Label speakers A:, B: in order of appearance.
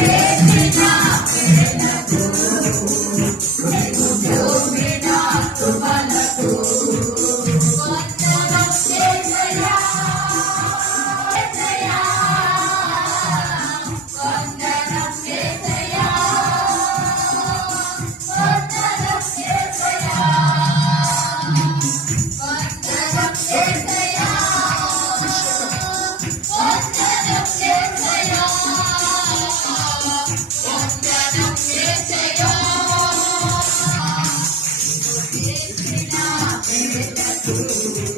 A: Thank Thank you.